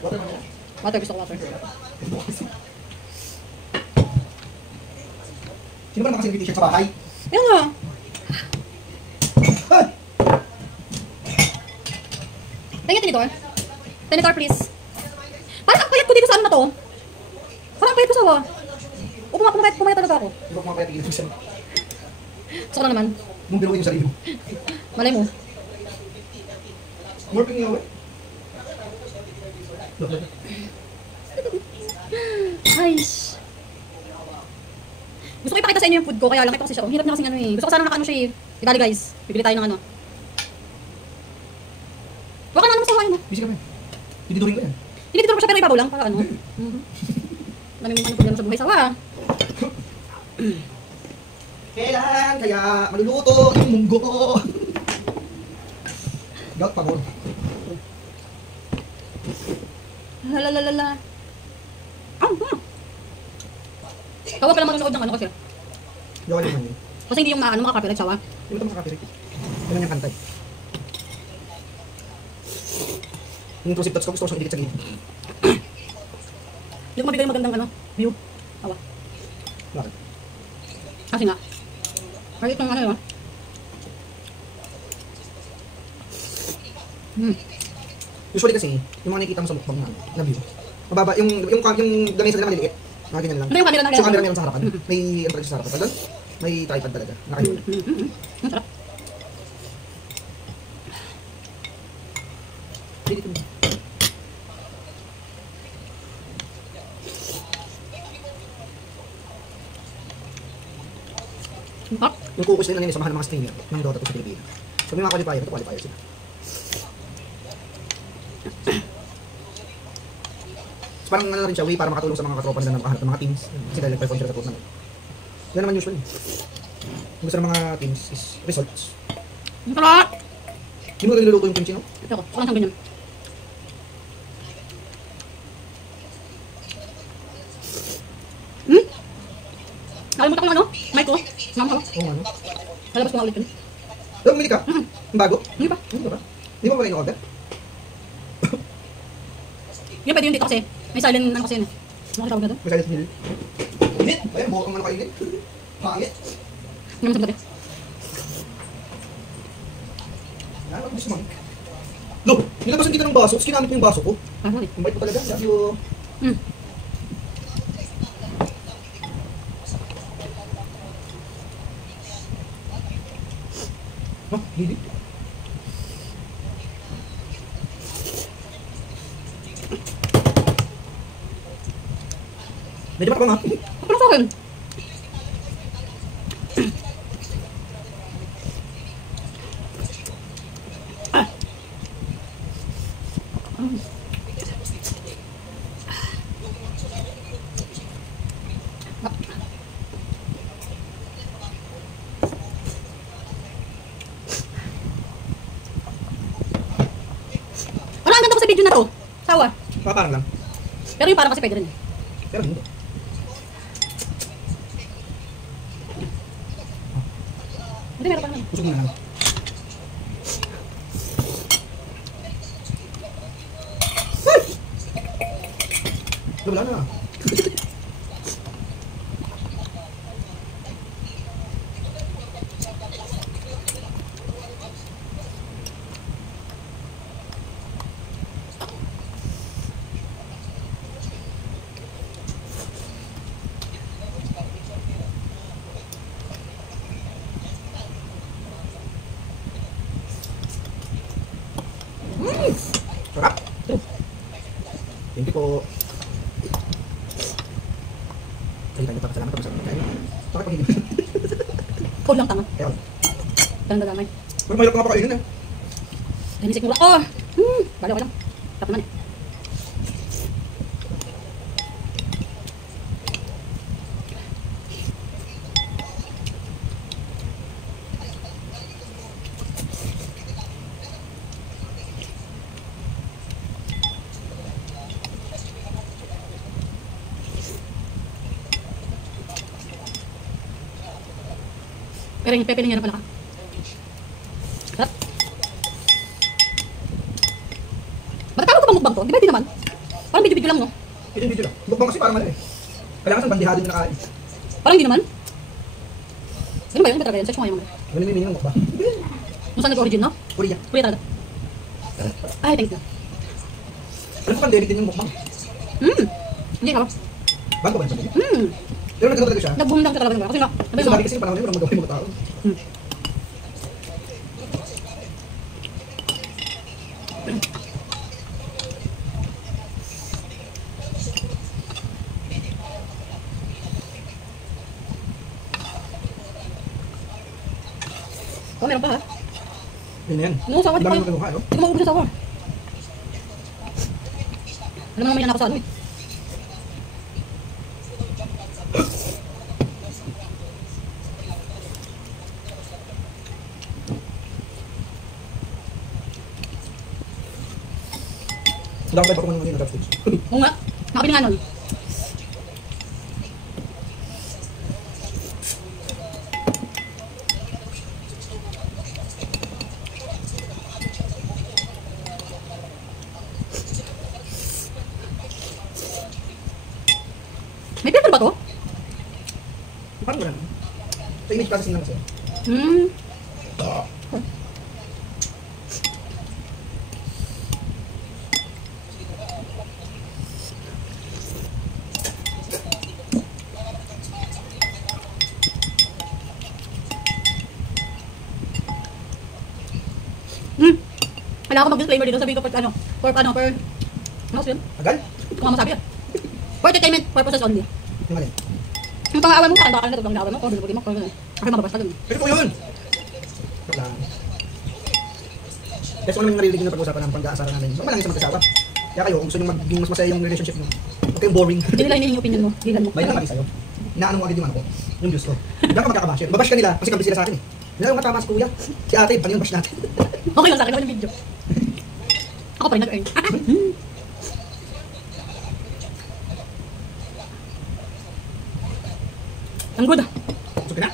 Water man yan. Water, gusto ko water. Sino ba naman kasi nag-t-shirt sa bahay? Ayun nga. Ay! Tingin tinitor. Tinitor, please. Parang ang payat ko dito sa ano na to. Parang ang payat ko sa wa. O pumayat talaga ako. Hindi ko kumapaya tigil sa Gusto ko lang naman. mong biruin yung sarili mo. Malay mo. Morphing niya, we. Guys. Gusto ko ipakita sa inyo yung food ko, kaya lang ito kasi siya. Ang hirap niya kasi ano eh. Gusto ko sana nakaano siya eh. Ibali guys, bibili tayo ng ano. Huwag ka na naman sa hawain mo. Busy ka pa. Pididurin ko yan. Hindi dito ko siya pero ibabaw lang para ano. Daming ano problema sa buhay sawa. Kailan kaya maluluto yung munggo? Gout pagod. Lalalala. Tawag ka lang manonood ng ano kasi. Gawa naman yun. Kasi hindi yung ano makaka-copyright sawa. Hindi mo ito makakapirik. Ganun yung kantay. Yung intrusive thoughts ko gusto ko siyang idikit sa gilid. Hindi ko mabigay yung magandang ano, view. Awa. Bakit? Kasi nga. Kahit ng ano yun. Usually kasi, yung mga nakikita mo sa mukbang na view, mababa, yung gamit nila maliliit. Mga ganyan lang. Ano yung camera na So, camera meron sa harapan. May ano talaga sa harapan. Pag doon, may tripod talaga. Nakayun. Ang sarap. Dito mo. Hop. Yung focus nila ngayon sa mahal ng mga streamer ng Dota 2 sa Pilipinas. So, may mga qualifier, ito qualifier sila. So, parang ano rin siya, way para makatulong sa mga katropa nila na makahanap ng mga teams. Kasi dahil nag-perform sila sa tournament. Yan naman usually. Ang gusto ng mga teams is results. Ang sarap. Hindi mo niluluto yung kimchi, no? Ito ko. Walang siyang ganyan. Nakalimutan ko yung ano? Mic ko. Mama ko. Oo, ano? Lalabas ko nga ulit yun. Daw, bumili ka? Ang bago? Hindi pa. Hindi ba? Hindi mo ba rin order? Hindi pwede yun dito kasi. May silent ano kasi yun eh. Ano kasi tawag na doon? May silent meal. Init! Ayan, buhok ang ano kainin. Pangit. Hindi naman sagot eh. Ano ang gusto mo? Lo! Nilabasan kita ng baso, tapos kinamit mo yung baso ko. Ah, sorry. Ang bait mo talaga. Love you. Huh? Hindi? Medyo matabang ha? Ano sa akin? Ano ang ganda ko sa video na to? Sawa. Parang lang. Pero yung parang kasi pwede rin eh. Pero hindi. Hindi, meron pa naman. Kusog na lang. Wala na. Sarap. Thank you po. Ay, tayo papasalamat ako sa mga kain. Bakit pag hindi? Code lang tama. Kaya, Ganun damay. pero mahirap nga pakainin eh. Danisik mura ko. Bali okay lang. Tap naman eh. Pero yung pepe lang yan pala ka. Sarap. Ba't tawag ko pang mukbang to? Di ba hindi naman? Parang video-video lang, no? Ito yung video lang. Mukbang kasi parang ano eh. Kailangan sa bandihado na nakain. Parang hindi naman. Ganun ba yun? Ba talaga yan? Search mo nga yung mga. Ganun yung meaning ng mukbang. Kung saan nag-origin, no? Korea. Kuya talaga. Ay, thank you. Alam ko pandemic din yung mukbang. Hindi ka ba? Bago ba yung pandemic? Hmm. Pero nagkaroon talaga siya. Nag-boom lang siya talaga. Kasi nga, sabi Sa nga, bagay kasi yung panahon na yun, walang magawa yung mga tao. oh, meron pa ha? Yun na yan. No, sawa, di Dami ko mo kinuha, no? Hindi ko maubos yung sawa. Alam mo naman yan ako sa ano eh. Wala ko pa kung ano yung nag-upstage. Oo nga, nakabili nga nun. May filter ba to? Parang wala naman. Sa image processing lang kasi. Hmm. Kailangan ko mag-disclaimer dito. Sabihin ko per ano, ano yun? Agal? Kung nga masabi yan. For entertainment purposes only. Yung alin? Yung pang-aawan mo, saan baka na ito pang-aawan mo, o bilibuli mo, kasi mababas na ganun. Ito po yun! Ito lang. Kasi kung naman yung narinig na pag-usapan ng pag-aasaran namin, so malangin sa mag-asawa. Kaya kayo, kung gusto nyo maging mas masaya yung relationship nyo, huwag kayong boring. Hindi nila hinihingi opinion mo, gilan mo. Bayan lang kami sa'yo. Inaano mo agad yung ano ko, yung views ko. Diyan ka magkakabash. Babash ka nila, kasi kampi sila sa akin eh. Nila yung matama si kuya. Si ate, paano yung bash natin? Okay lang sa akin, ako yung video. Ako pa rin nag-earn. Ang good ah. Gusto ka na?